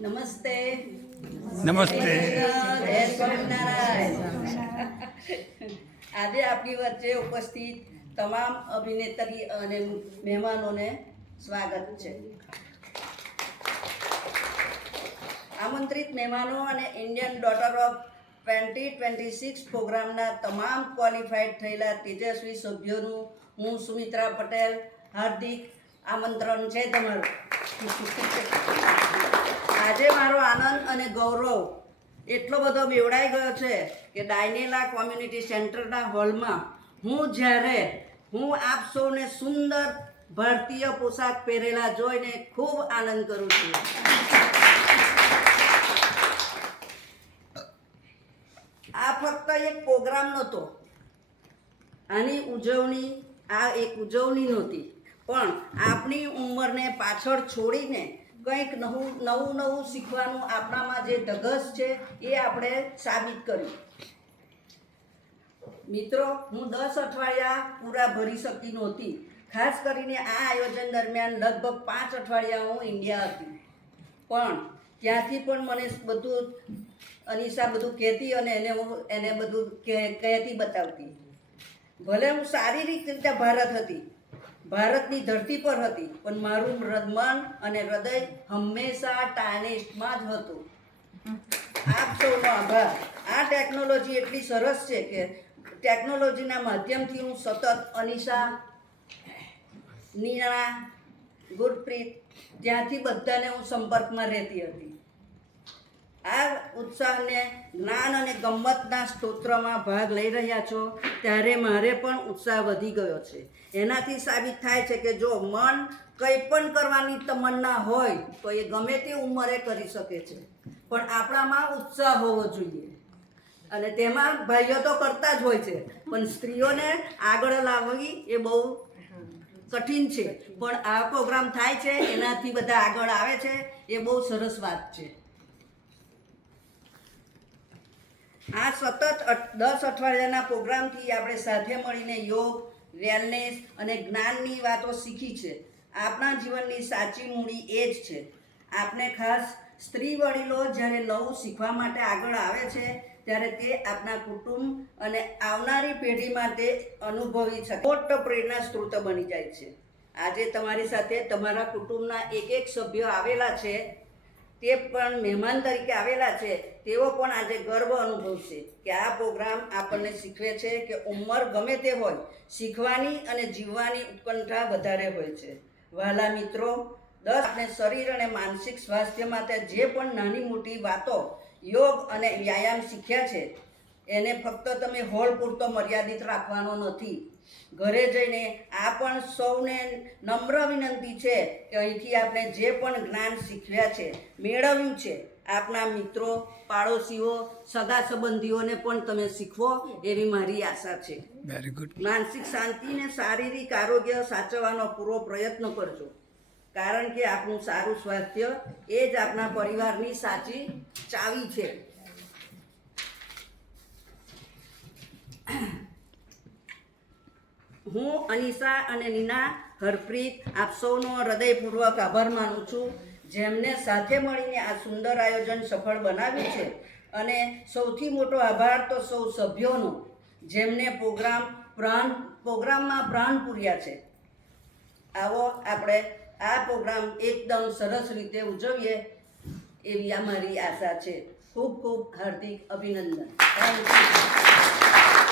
નમસ્તે. નમસ્તે. જય સ્વામિનારાયણ. આજે આપણી વચ્ચે ઉપસ્થિત તમામ અભિનેત્રી અને મહેમાનોને સ્વાગત છે. આમંત્રિત મહેમાનો અને ઇન્ડિયન ડોટર ઓફ 2026 પ્રોગ્રામના તમામ ક્વોલિફાઈડ થયેલા તેજસ્વી સભ્યોનું હું સુમિત્રા પટેલ હાર્દિક આમંત્રણ છે તમારું. આજે મારો આનંદ અને ગૌરવ એટલો બધો બેવડાઈ ગયો છે કે ડાયનેલા કોમ્યુનિટી સેન્ટરના હોલમાં હું આપ સૌને સુંદર ભારતીય પોશાક પહેરેલા જોઈને ખૂબ આનંદ કરું છું. આ ફક્ત એક પ્રોગ્રામ નહોતો, આની ઉજવણી એક ઉજવણી નહોતી, પણ આપણી ઉંમરને પાછળ છોડીને કંઈક નવું શીખવાનું આપણામાં જે ધગશ છે એ આપણે સાબિત કર્યું. મિત્રો, હું 10 અઠવાડિયા પૂરા ભરી શકી નહોતી. ખાસ કરીને આ આયોજન દરમિયાન લગભગ 5 અઠવાડિયા હું ઇન્ડિયા હતી. પણ ત્યાંથી પણ મને બધું અનિશા બધું કહેતી અને એને બધું કહેતી બતાવતી. ભલે હું શારીરિક રીતે ભારતની ધરતી પર હતી, પણ મારું મન અને હૃદય હંમેશા ટાનેસ્ટમાં જ હતું. આપ સૌનો આભાર. આ ટેકનોલોજી એટલી સરસ છે કે ટેકનોલોજીના માધ્યમથી હું સતત અનિશા, નીના, ગુરપ્રીત ત્યાંથી બધાને હું સંપર્કમાં રહેતી હતી. આ ઉત્સાહને જ્ઞાન અને ગમ્મતના સ્તોત્રમાં ભાગ લઈ રહ્યા છો ત્યારે મારે પણ ઉત્સાહ વધી ગયો છે. એનાથી સાબિત થાય છે કે જો મન કંઈ પણ કરવાની તમન્ના હોય તો એ ગમે તે ઉંમરે કરી શકે છે, પણ આપણામાં ઉત્સાહ હોવો જોઈએ. અને તેમાં ભાઈઓ તો કરતા જ હોય છે, પણ સ્ત્રીઓને આગળ લાવવી એ બહુ કઠિન છે. પણ આ પ્રોગ્રામ થાય છે એનાથી બધા આગળ આવે છે, એ બહુ સરસ વાત છે. આ સતત 10 અઠવાડિયાના પ્રોગ્રામથી આપણે સાથે મળીને યોગ, વેલનેસ અને જ્ઞાનની વાતો શીખી છે. આપણા જીવનની સાચી મૂડી એ જ છે. આપણે ખાસ સ્ત્રી વડીલો જ્યારે નવું શીખવા માટે આગળ આવે છે ત્યારે તે આપણા કુટુંબ અને આવનારી પેઢી માટે અનુભવી છે મોટો પ્રેરણા સ્ત્રોત બની જાય છે. આજે તમારી સાથે તમારા કુટુંબના એક સભ્યો આવેલા છે, તે પણ મહેમાન તરીકે આવેલા છે. તેઓ પણ આજે ગર્વ અનુભવશે કે આ પ્રોગ્રામ આપણને શીખવે છે કે ઉંમર ગમે તે હોય, શીખવાની અને જીવવાની ઉત્કંઠા વધારે હોય છે. વહાલા મિત્રો, આપણે શરીર અને માનસિક સ્વાસ્થ્ય માટે જે પણ નાની મોટી વાતો, યોગ અને વ્યાયામ શીખ્યા છે એને ફક્ત તમે હોલ પૂરતો મર્યાદિત રાખવાનો નથી. ઘરે જઈને આ પણ સૌને નમ્ર વિનંતી છે કે અહીંથી આપણે જે પણ જ્ઞાન શીખ્યા છે, મેળવ્યું છે, આપના મિત્રો, પાડોશીઓ, સગા સંબંધીઓને પણ તમે શીખવો એવી મારી આશા છે. Very good. માનસિક શાંતિ અને શારીરિક આરોગ્ય સાચવવાનો પૂરો પ્રયત્ન કરજો, કારણ કે આપણું સારું સ્વાસ્થ્ય એ જ આપણા પરિવારની સાચી ચાવી છે. હું અનિશા અને નીના, હરપ્રીત આપ સૌનો હૃદયપૂર્વક આભાર માનું છું, જેમને સાથે મળીને આ સુંદર આયોજન સફળ બનાવ્યું છે. અને સૌથી મોટો આભાર તો સૌ સભ્યોનો, જેમને પ્રોગ્રામમાં પ્રાણ પૂર્યા છે. આવો આપણે આ પ્રોગ્રામ એકદમ સરસ રીતે ઉજવીએ એવી અમારી આશા છે. ખૂબ ખૂબ હાર્દિક અભિનંદન. Thank you.